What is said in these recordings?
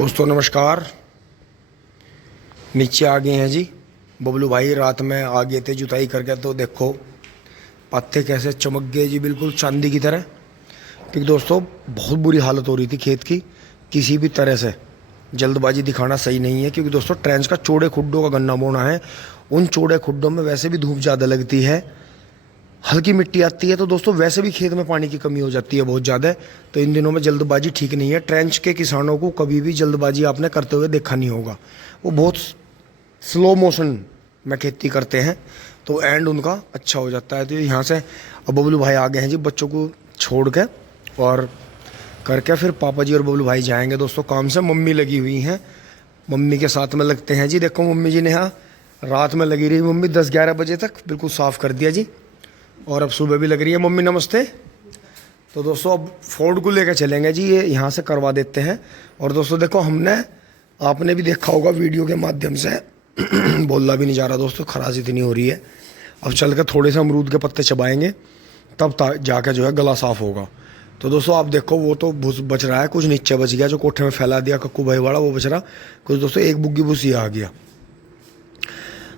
दोस्तों नमस्कार। नीचे आ गए हैं जी बबलू भाई। रात में आ गए थे जुताई करके, तो देखो पत्ते कैसे चमक गए जी, बिल्कुल चांदी की तरह। क्योंकि दोस्तों बहुत बुरी हालत हो रही थी खेत की। किसी भी तरह से जल्दबाजी दिखाना सही नहीं है, क्योंकि दोस्तों ट्रेंच का चौड़े खुड्डों का गन्ना बोना है। उन चौड़े खुड्डों में वैसे भी धूप ज़्यादा लगती है, हल्की मिट्टी आती है, तो दोस्तों वैसे भी खेत में पानी की कमी हो जाती है बहुत ज़्यादा। तो इन दिनों में जल्दबाजी ठीक नहीं है। ट्रेंच के किसानों को कभी भी जल्दबाजी आपने करते हुए देखा नहीं होगा। वो बहुत स्लो मोशन में खेती करते हैं, तो एंड उनका अच्छा हो जाता है। तो यहाँ से अब बबलू भाई आ गए हैं जी बच्चों को छोड़ के, और करके फिर पापा जी और बबलू भाई जाएंगे दोस्तों काम से। मम्मी लगी हुई हैं, मम्मी के साथ में लगते हैं जी। देखो मम्मी जी ने यहाँ रात में लगी रही मम्मी 10-11 बजे तक, बिल्कुल साफ़ कर दिया जी। और अब सुबह भी लग रही है। मम्मी नमस्ते। तो दोस्तों अब फोर्ड को लेकर चलेंगे जी, ये यहाँ से करवा देते हैं। और दोस्तों देखो हमने, आपने भी देखा होगा वीडियो के माध्यम से बोलना भी नहीं जा रहा दोस्तों, खराश इतनी हो रही है। अब चल कर थोड़े से अमरूद के पत्ते चबाएंगे, तब जाकर जो है गला साफ़ होगा। तो दोस्तों आप देखो वो तो भूस बच रहा है, कुछ नीचे बच गया जो कोठे में फैला दिया कक्कू भाई वाला, वो बच रहा कुछ। दोस्तों एक बुग्गी भूसी आ गया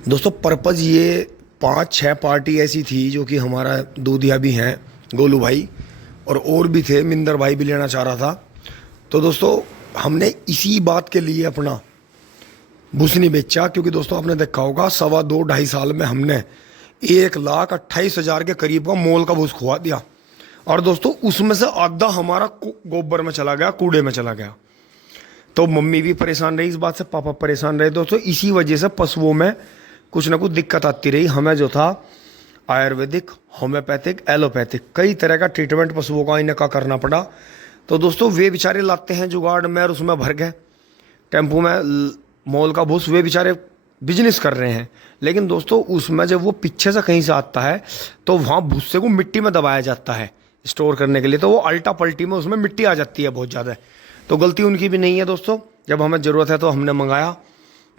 दोस्तों। पर्पज़ ये 5-6 पार्टी ऐसी थी जो कि हमारा दूधिया भी हैं गोलू भाई, और भी थे, मिंदर भाई भी लेना चाह रहा था। तो दोस्तों हमने इसी बात के लिए अपना भूस नहीं बेचा, क्योंकि दोस्तों आपने देखा होगा 2.5 साल में हमने 1,28,000 के करीब का मोल का भूस खुआ दिया। और दोस्तों उसमें से आधा हमारा गोबर में चला गया, कूड़े में चला गया। तो मम्मी भी परेशान रही इस बात से, पापा परेशान रहे दोस्तों। इसी वजह से पशुओं में कुछ ना कुछ दिक्कत आती रही। हमें जो था आयुर्वेदिक, होम्योपैथिक, एलोपैथिक कई तरह का ट्रीटमेंट पशुओं का इनका करना पड़ा। तो दोस्तों वे बेचारे लाते हैं जुगाड़ में, और उसमें भर गए टेम्पू में मोल का भूस, वे बेचारे बिजनेस कर रहे हैं। लेकिन दोस्तों उसमें जब वो पीछे से कहीं से आता है, तो वहाँ भूसे को मिट्टी में दबाया जाता है स्टोर करने के लिए, तो वो अल्टा पल्टी में उसमें मिट्टी आ जाती है बहुत ज़्यादा। तो गलती उनकी भी नहीं है दोस्तों, जब हमें ज़रूरत है तो हमने मंगाया।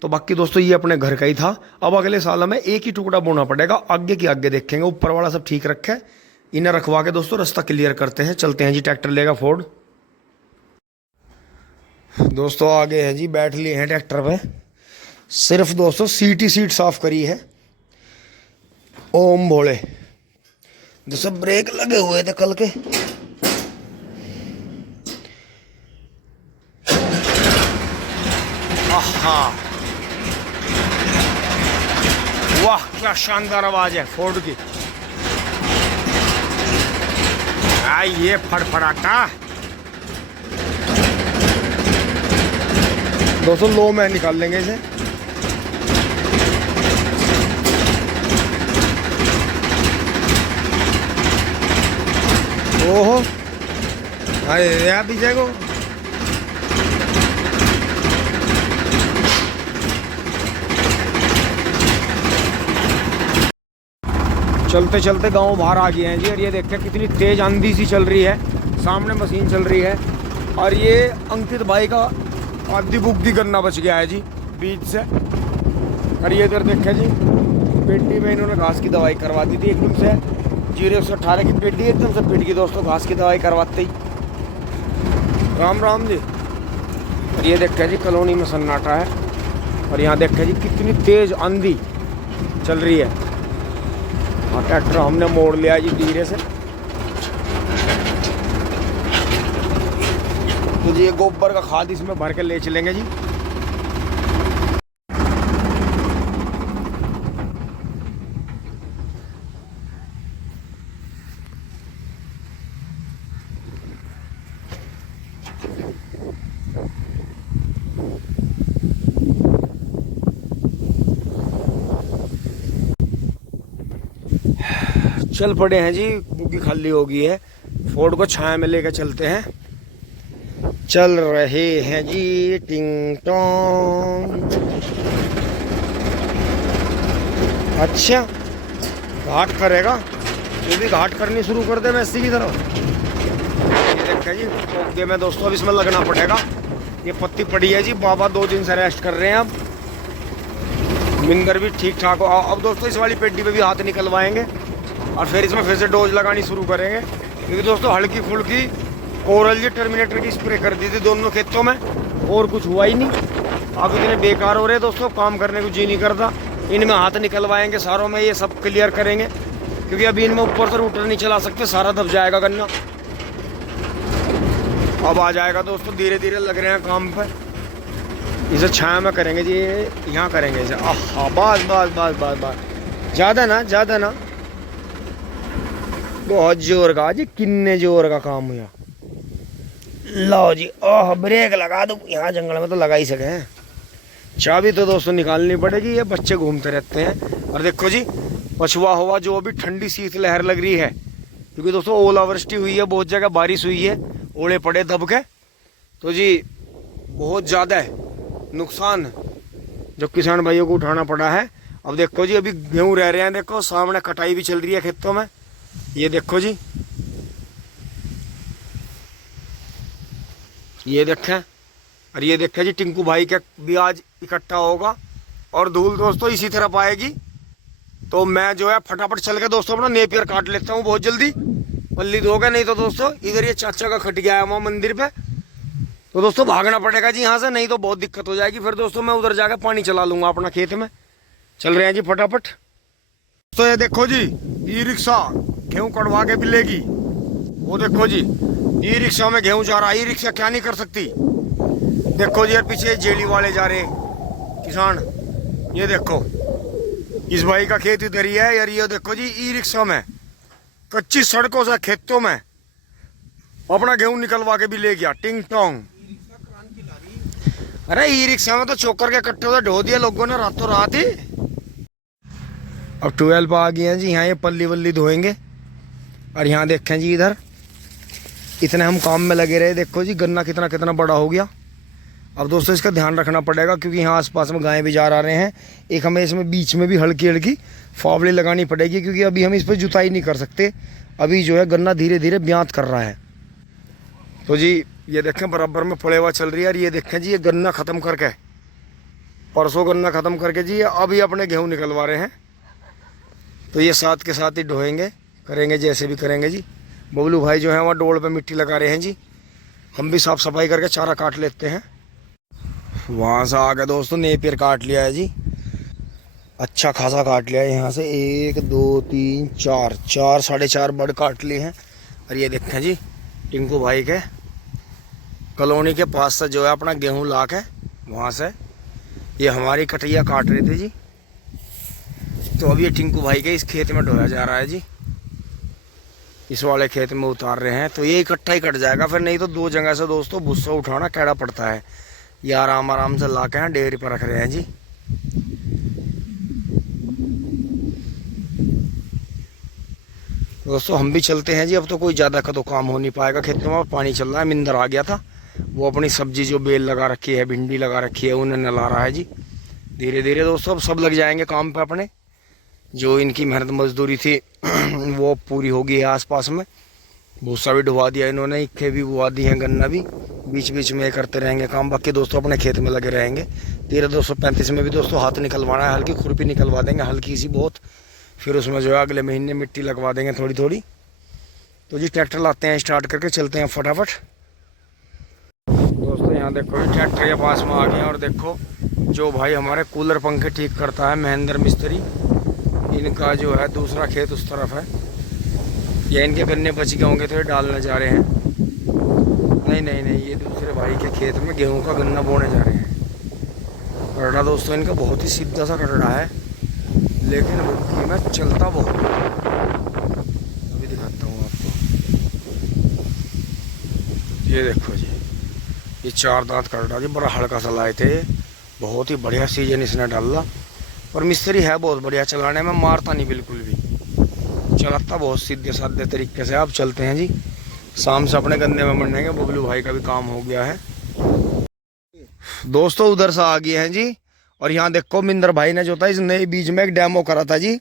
तो बाकी दोस्तों ये अपने घर का ही था। अब अगले साल हमें एक ही टुकड़ा बोना पड़ेगा, आगे की आगे देखेंगे, ऊपर वाला सब ठीक रखे, इन्हें रखवा के दोस्तों रास्ता क्लियर करते हैं। चलते हैं जी, ट्रैक्टर लेगा फोर्ड। दोस्तों आ गए हैं जी, बैठ लिए हैं ट्रैक्टर पे। सिर्फ दोस्तों सीट साफ करी है। ओम भोले दोस्तों, ब्रेक लगे हुए थे कल के। आहा वाह, क्या शानदार आवाज है फोर्ड की। ये फड़फड़ाता दोस्तों, लो में निकाल लेंगे इसे। ओहो अरे यार पीछे को चलते चलते गांव बाहर आ गए हैं जी। और ये देखते हैं कितनी तेज आंधी सी चल रही है, सामने मशीन चल रही है। और ये अंकित भाई का आधी बुग्गी गन्ना बच गया है जी बीच से। और ये इधर देखें जी, पेटी में इन्होंने घास की दवाई करवा दी थी एकदम से। 0-118 की पेटी एकदम से पिट गई दोस्तों, घास की दवाई करवाते ही। राम राम जी। और ये देखें जी कॉलोनी में सन्नाटा है। और यहाँ देखें जी कितनी तेज आंधी चल रही है। हाँ ट्रैक्टर हमने मोड़ लिया जी धीरे से। तो जी ये गोबर का खाद इसमें भर के ले चलेंगे जी। चल पड़े हैं जी, बुग्गी खाली हो गई है। फोर्ड को छाया में लेकर चलते हैं। चल रहे हैं जी टिंग टोंग। अच्छा घाट करेगा, ये भी घाट करनी शुरू कर दे मैसी की तरफ। ये देखें जी ओके में दोस्तों, अब इसमें लगना पड़ेगा। ये पत्ती पड़ी है जी, बाबा 2 दिन से रेस्ट कर रहे हैं। अब मिंदर भी ठीक ठाक हो। अब दोस्तों इस वाली पेटी पे भी हाथ निकलवाएंगे, और फिर इसमें फिर से डोज लगानी शुरू करेंगे। क्योंकि दोस्तों हल्की फुल्की कोरल जी टर्मिनेटर की स्प्रे कर दी थी दोनों खेतों में, और कुछ हुआ ही नहीं। अब इतने बेकार हो रहे दोस्तों, काम करने को जी नहीं करता। इनमें हाथ निकलवाएंगे सारों में, ये सब क्लियर करेंगे, क्योंकि अभी इनमें ऊपर से रूटर नहीं चला सकते, सारा दब जाएगा गन्ना। अब आ जाएगा दोस्तों, धीरे धीरे लग रहे हैं काम पर। इसे छाया में करेंगे जी, यहाँ करेंगे इसे। आहा, बस बस बस बस बस, ज़्यादा ना ज़्यादा ना, बहुत जोर का जी, किन्ने जोर का काम हुआ। लो जी, ओह ब्रेक लगा दो, यहाँ जंगल में तो लगा ही सके हैं। चाबी तो दोस्तों निकालनी पड़ेगी, ये बच्चे घूमते रहते हैं। और देखो जी, पछुआ हुआ जो अभी ठंडी शीत लहर लग रही है, क्योंकि दोस्तों ओलावृष्टि हुई है, बहुत जगह बारिश हुई है, ओले पड़े दब के, तो जी बहुत ज़्यादा है नुकसान जो किसान भाइयों को उठाना पड़ा है। अब देखो जी, अभी गेहूँ रह रहे हैं, देखो सामने कटाई भी चल रही है खेतों में, ये देखो जी, ये देखें। और ये देखें जी, टिंकू भाई का भी आज इकट्ठा होगा और धूल दोस्तों इसी तरफ आएगी। तो मैं जो है फटाफट चल के दोस्तों अपना नेपियर काट लेता हूँ बहुत जल्दी, पल्ली हो गया। नहीं तो दोस्तों इधर ये चाचा का खट गया है वहाँ मंदिर पे, तो दोस्तों भागना पड़ेगा जी यहाँ से, नहीं तो बहुत दिक्कत हो जाएगी। फिर दोस्तों मैं उधर जाकर पानी चला लूँगा अपना खेत में। चल रहे हैं जी फटाफट। तो ये देखो जी, ई रिक्शा गेहूँ कटवा के भी लेगी। वो देखो जी, ई रिक्शा में गेहूँ जा रहा है। ई रिक्शा क्या नहीं कर सकती। देखो जी यार, पीछे जेली वाले जा रहे किसान, ये देखो इस भाई का खेत इधर ही है यार। ये देखो जी, ई रिक्शा में कच्ची सड़कों से खेतों में अपना गेहूं निकलवा के भी ले गया, टिंग टोंग। अरे ई रिक्शा में तो चोकर के कट्टे उधर ढो दिया लोगों ने रातों रात ही। अब 12 पे आ गए हैं जी, यहाँ ये पल्ली वल्ली धोएंगे। और यहाँ देखें जी, इधर इतने हम काम में लगे रहे, देखो जी गन्ना कितना कितना बड़ा हो गया। अब दोस्तों इसका ध्यान रखना पड़ेगा, क्योंकि यहाँ आसपास में गायें भी जा रहे हैं। एक हमें इसमें बीच में भी हल्की हल्की फावड़ी लगानी पड़ेगी, क्योंकि अभी हम इस पर जुताई नहीं कर सकते। अभी जो है गन्ना धीरे धीरे ब्यात कर रहा है। तो जी ये देखें, बराबर में फड़ेवा चल रही है। और ये देखें जी, ये गन्ना ख़त्म करके, परसों गन्ना ख़त्म करके जी अभी अपने गेहूँ निकलवा रहे हैं। तो ये साथ के साथ ही ढोएंगे, करेंगे जैसे भी करेंगे जी। बबलू भाई जो है वहाँ डोल पे मिट्टी लगा रहे हैं जी। हम भी साफ़ सफाई करके चारा काट लेते हैं। वहाँ से आके दोस्तों नेपियर काट लिया है जी, अच्छा खासा काट लिया है। यहाँ से 1 2 3 4 4 4.5 बड़ काट लिए हैं। और ये देखें जी, टिंकू भाई के कॉलोनी के पास से जो है अपना गेहूँ ला के वहाँ से ये हमारी कटैया काट रहे थे जी। तो अब ये टिंकू भाई के इस खेत में ढोया जा रहा है जी, इस वाले खेत में उतार रहे हैं। तो ये इकट्ठा ही कट जाएगा फिर, नहीं तो 2 जगह से दोस्तों भुस्सा उठाना कैड़ा पड़ता है। ये आराम आराम से ला के यहाँ डेयरी पर रख रहे हैं जी। दोस्तों हम भी चलते हैं जी, अब तो कोई ज़्यादा का तो काम हो नहीं पाएगा खेतों में। पानी चल रहा है, मिंदर आ गया था, वो अपनी सब्जी जो बेल लगा रखी है, भिंडी लगा रखी है, उन्हें नला रहा है जी। धीरे धीरे दोस्तों अब सब लग जाएंगे काम पे अपने। जो इनकी मेहनत मजदूरी थी वो पूरी होगी है आसपास में। भूसा भी डुबा दिया इन्होंने, इक्के भी बुआ दी हैं, गन्ना भी बीच बीच में करते रहेंगे काम। बाकी दोस्तों अपने खेत में लगे रहेंगे। 13-235 में भी दोस्तों हाथ निकलवाना है, हल्की खुरपी निकलवा देंगे, हल्की सी बहुत। फिर उसमें जो है अगले महीने मिट्टी लगवा देंगे थोड़ी थोड़ी। तो जी ट्रैक्टर लाते हैं, स्टार्ट करके चलते हैं फटाफट। दोस्तों यहाँ देखो जी, ट्रैक्टर के पास में आ गए हैं। और देखो जो भाई हमारे कूलर पंखे ठीक करता है, महेंद्र मिस्त्री, इनका जो है दूसरा खेत उस तरफ है। या इनके गन्ने बच गए होंगे तो ये डालने जा रहे हैं। नहीं नहीं नहीं, ये दूसरे भाई के खेत में गेहूं का गन्ना बोने जा रहे हैं। कटड़ा दोस्तों इनका बहुत ही सीधा सा कटड़ा है, लेकिन बुक्की में चलता बहुत। अभी दिखाता हूँ आपको, ये देखो जी, ये 4 दांत कटड़ा जी, बड़ा हल्का सा लाए थे। बहुत ही बढ़िया सीजन इसने डाला। और मिस्त्री है बहुत बढ़िया चलाने में, मारता नहीं बिल्कुल भी, चलाता बहुत सीधे साधे तरीके से। आप चलते हैं जी, शाम से अपने गन्ने में मंडेंगे। बबलू भाई का भी काम हो गया है दोस्तों, उधर से आ गए हैं जी। और यहाँ देखो मिंदर भाई ने जो था इस नए बीज में एक डेमो करा था जी।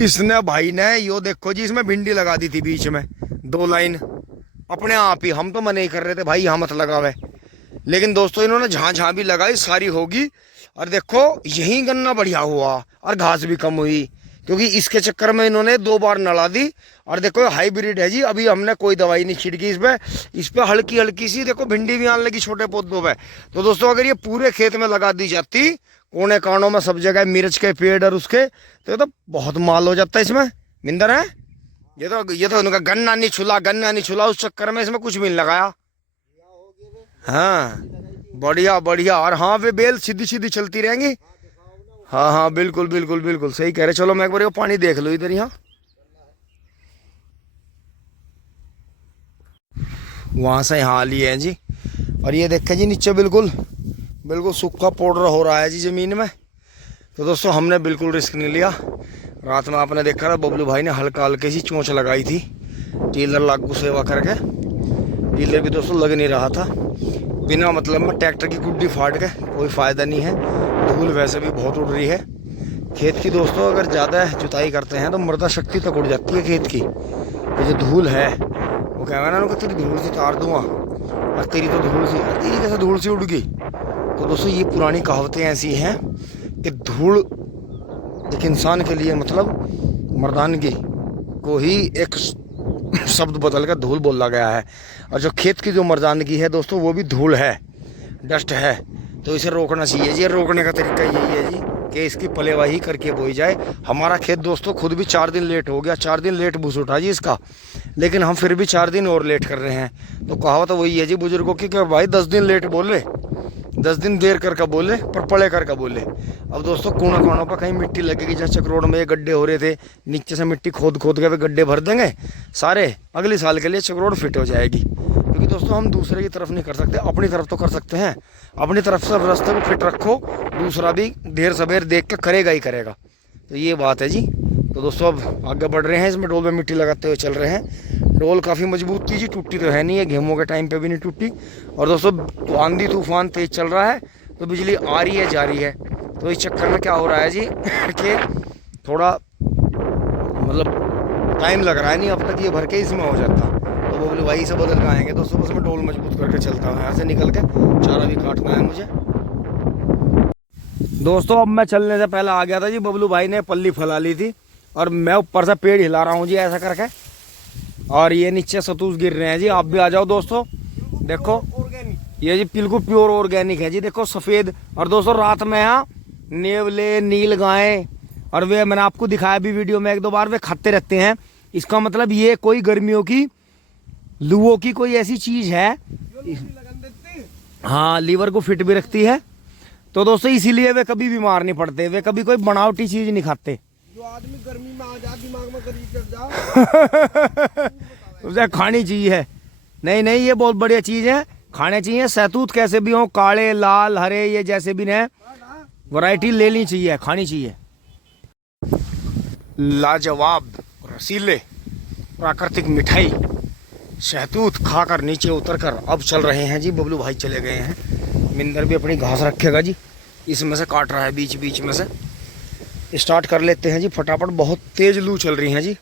इसने भाई ने यो देखो जी, इसमें भिंडी लगा दी थी बीच में 2 लाइन अपने आप ही। हम तो मना ही कर रहे थे भाई यहाँ मत लगावे, लेकिन दोस्तों इन्होंने जहाँ जहाँ भी लगाई सारी होगी। और देखो यही गन्ना बढ़िया हुआ और घास भी कम हुई, क्योंकि इसके चक्कर में इन्होंने 2 बार नला दी। और देखो हाइब्रिड है जी, अभी हमने कोई दवाई नहीं छिड़की इस पे हल्की हल्की सी देखो भिंडी भी आने लगी छोटे पौधों पे। तो दोस्तों अगर ये पूरे खेत में लगा दी जाती, कोने कानों में सब जगह मिर्च के पेड़ और उसके, तो बहुत माल हो जाता है इसमें। मिंदर है ये तो उनका गन्ना नहीं छुला उस चक्कर में इसमें कुछ भी नहीं लगाया। हाँ बढ़िया बढ़िया। और हाँ वे बेल सीधी सीधी चलती रहेंगी। हाँ हाँ बिल्कुल बिल्कुल बिल्कुल सही कह रहे। चलो मैं एक बार पानी देख लो इधर यहाँ, वहां से यहाँ लिए हैं जी। और ये देखें जी नीचे बिल्कुल बिल्कुल सूखा पाउडर हो रहा है जी ज़मीन में। तो दोस्तों हमने बिल्कुल रिस्क नहीं लिया। रात में आपने देखा था बबलू भाई ने हल्का हल्के सी चोंच लगाई थी टीलर लागू सेवा करके। टीलर भी दोस्तों लग नहीं रहा था, बिना मतलब में ट्रैक्टर की गुड्डी फाड़ के कोई फ़ायदा नहीं है। धूल वैसे भी बहुत उड़ रही है खेत की दोस्तों। अगर ज़्यादा जुताई करते हैं तो मृदा शक्ति तक उड़ जाती है खेत की। ये जो धूल है वो कह ना उनको तेरी धूल से तार दूंगा, और तेरी तो धूल सी, तेरी कैसे धूल सी उड़ गई। तो दोस्तों ये पुरानी कहावतें ऐसी हैं कि धूल एक इंसान के लिए मतलब मर्दानगी को ही एक शब्द बदल कर धूल बोला गया है। और जो खेत की जो मर्दानगी है दोस्तों वो भी धूल है, डस्ट है। तो इसे रोकना चाहिए जी। रोकने का तरीका यही है जी कि इसकी पलेवाही करके बोई जाए। हमारा खेत दोस्तों खुद भी 4 दिन लेट हो गया, 4 दिन लेट भूस उठा जी इसका, लेकिन हम फिर भी 4 दिन और लेट कर रहे हैं। तो कहावत तो वही है जी बुजुर्गों की कि भाई 10 दिन लेट बोले, 10 दिन देर कर बोले पर पड़े कर बोले। अब दोस्तों कोना कानों पर कहीं मिट्टी लगेगी, जैसे चक्रोड़ में ये गड्ढे हो रहे थे, नीचे से मिट्टी खोद के वे गड्ढे भर देंगे सारे, अगले साल के लिए चक्रोड़ फिट हो जाएगी। क्योंकि दोस्तों हम दूसरे की तरफ नहीं कर सकते, अपनी तरफ तो कर सकते हैं। अपनी तरफ से रास्ते को फिट रखो, दूसरा भी देर सवेर देख के करेगा ही करेगा। तो ये बात है जी। तो दोस्तों अब आगे बढ़ रहे हैं, इसमें डोल में मिट्टी लगाते हुए चल रहे हैं। डोल काफ़ी मजबूत थी जी, टूटी तो है नहीं है, गेहूं के टाइम पे भी नहीं टूटी। और दोस्तों आंधी तूफान तेज चल रहा है तो बिजली आ रही है जा रही है। तो इस चक्कर में क्या हो रहा है जी कि थोड़ा मतलब टाइम लग रहा है, नहीं अब तक ये भर के इसमें हो जाता। तो वो बोले भाई से बदल के आएंगे दोस्तों, बस मैं डोल मजबूत करके चलता हूँ यहाँ से निकल के, चारा भी काटना है मुझे। दोस्तों अब मैं चलने से पहले आ गया था जी, बबलू भाई ने पल्ली फैला ली थी और मैं ऊपर से पेड़ हिला रहा हूँ जी ऐसा करके, और ये नीचे सतूस गिर रहे हैं जी। आप भी आ जाओ दोस्तों, देखो ये जी बिल्कुल प्योर ऑर्गेनिक है जी, देखो सफ़ेद। और दोस्तों रात में यहाँ नेवले, नील गाय और वे मैंने आपको दिखाया भी वीडियो में 1-2 बार, वे खाते रहते हैं। इसका मतलब ये कोई गर्मियों की लुओं की कोई ऐसी चीज़ है, हाँ लीवर को फिट भी रखती है। तो दोस्तों इसीलिए वे कभी बीमार नहीं पड़ते, वे कभी कोई बनावटी चीज़ नहीं खाते। जो आदमी गर्मी में आ जा, दिमाग में गरीब चढ़ जा उसे खानी चाहिए। नहीं नहीं ये बहुत बढ़िया चीज़ है, खाने चाहिए। सहतूत कैसे भी हो, काले लाल हरे ये जैसे भी हैं, वैरायटी लेनी चाहिए, खानी चाहिए। लाजवाब रसीले प्राकृतिक मिठाई शहतूत खाकर नीचे उतरकर अब चल रहे हैं जी। बबलू भाई चले गए हैं, मिंदर भी अपनी घास रखेगा जी, इसमें से काट रहा है बीच बीच में से। स्टार्ट कर लेते हैं जी फटाफट, बहुत तेज लू चल रही है जी।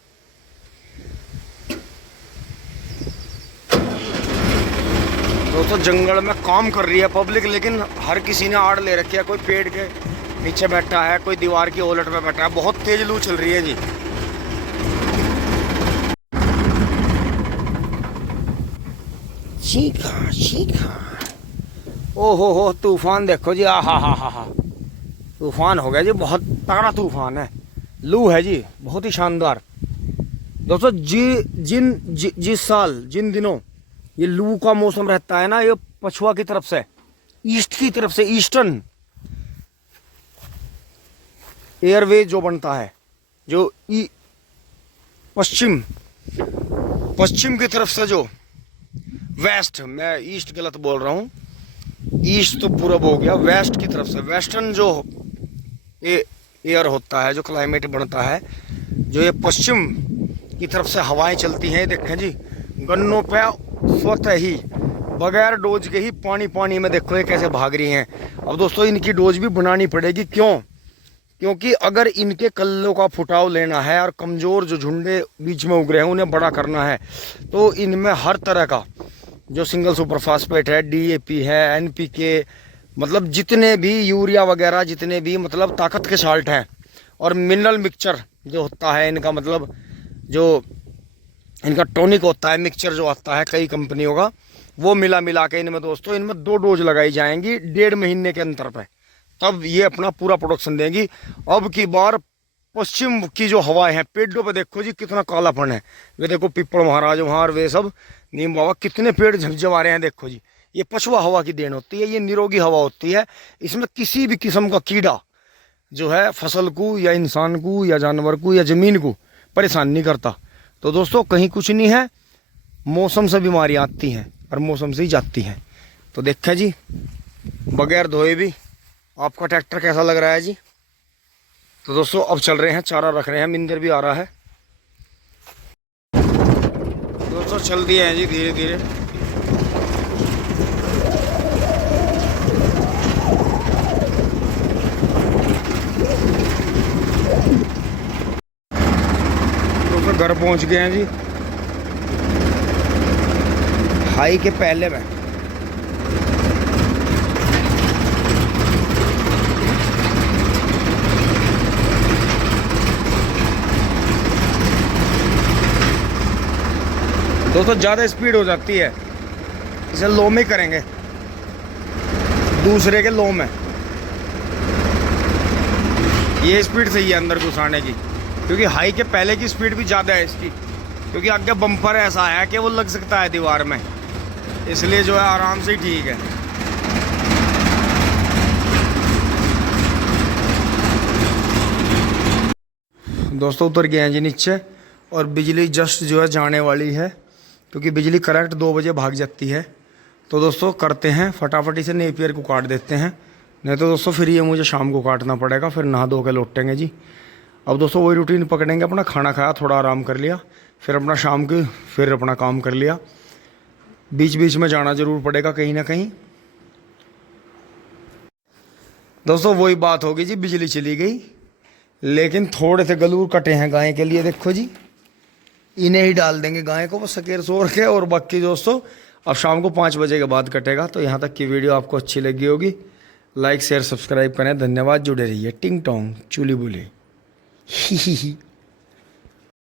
दोस्तों जंगल में काम कर रही है पब्लिक, लेकिन हर किसी ने आड़ ले रखी है। कोई पेड़ के नीचे बैठा है, कोई दीवार की ओलट में बैठा है, बहुत तेज लू चल रही है जी। चीखा चीखा, ओ हो तूफान देखो जी, आ हा तूफान हो गया जी, बहुत तगड़ा तूफान है, लू है जी, बहुत ही शानदार। दोस्तों जिस साल जिन दिनों ये लू का मौसम रहता है ना, ये पछुआ की तरफ से, ईस्ट की तरफ से, ईस्टर्न एयरवेज जो बनता है, जो पश्चिम की तरफ से, जो वेस्ट, मैं ईस्ट गलत बोल रहा हूँ, ईस्ट तो पूरब हो गया, वेस्ट की तरफ से, वेस्टर्न जो एयर होता है, जो क्लाइमेट बनता है, जो ये पश्चिम की तरफ से हवाएं चलती हैं। देखें जी गन्नों पे स्वतः ही बगैर डोज के ही पानी में देखो ये कैसे भाग रही हैं। अब दोस्तों इनकी डोज भी बनानी पड़ेगी, क्योंकि अगर इनके कल्लों का फुटाव लेना है और कमज़ोर जो झुंडे बीच में उग रहे हैं उन्हें बड़ा करना है, तो इनमें हर तरह का जो सिंगल सुपर फास्फेट है, DAP है, NPK, मतलब जितने भी यूरिया वगैरह, जितने भी मतलब ताकत के साल्ट हैं, और मिनरल मिक्सचर जो होता है इनका, मतलब जो इनका टॉनिक होता है, मिक्सचर जो आता है कई कंपनियों का, वो मिला मिला के इनमें दोस्तों, इनमें 2 डोज लगाई जाएंगी 1.5 महीने के अंतर पे, तब ये अपना पूरा प्रोडक्शन देंगी। अब की बार पश्चिम की जो हवाएं हैं, पेड़ों पे देखो जी कितना कालापन है। वे देखो पीपल महाराज वहाँ, वे सब नीम बाबा, कितने पेड़ झमझमा रहे हैं देखो जी। ये पछुआ हवा की देन होती है, ये निरोगी हवा होती है। इसमें किसी भी किस्म का कीड़ा जो है फसल को या इंसान को या जानवर को या जमीन को परेशान नहीं करता। तो दोस्तों कहीं कुछ नहीं है, मौसम से बीमारियाँ आती हैं और मौसम से ही जाती हैं। तो देखा जी, बगैर धोए भी आपका ट्रैक्टर कैसा लग रहा है जी। तो दोस्तों अब चल रहे हैं, चारा रख रहे हैं, मिंदर भी आ रहा है दोस्तों, चल दिए हैं जी धीरे धीरे। दोस्तों घर पहुंच गए हैं जी, हाई के पहले में। दोस्तों ज़्यादा स्पीड हो जाती है, इसे लो में करेंगे, दूसरे के लो में। ये स्पीड सही है अंदर घुसाने की, क्योंकि हाई के पहले की स्पीड भी ज़्यादा है इसकी, क्योंकि आगे बम्पर ऐसा है कि वो लग सकता है दीवार में, इसलिए जो है आराम से ही ठीक है। दोस्तों उतर गए हैं जी नीचे, और बिजली जस्ट जो है जाने वाली है, क्योंकि बिजली करेक्ट 2 बजे भाग जाती है। तो दोस्तों करते हैं फटाफटी से, नेपियर को काट देते हैं, नहीं तो दोस्तों फिर ये मुझे शाम को काटना पड़ेगा, फिर नहा धो के लौटेंगे जी। अब दोस्तों वही रूटीन पकड़ेंगे अपना, खाना खाया, थोड़ा आराम कर लिया, फिर अपना शाम की फिर अपना काम कर लिया। बीच बीच में जाना जरूर पड़ेगा कहीं ना कहीं। दोस्तों वही बात होगी जी, बिजली चली गई, लेकिन थोड़े से गलूर कटे हैं गाय के लिए, देखो जी, इन्हें ही डाल देंगे गाय को बस सकेर सोर के। और बाकी दोस्तों अब शाम को 5 बजे के बाद कटेगा। तो यहाँ तक की वीडियो आपको अच्छी लगी होगी, लाइक शेयर सब्सक्राइब करें। धन्यवाद, जुड़े रहिए। टिंग टोंग चुली बुली। ही।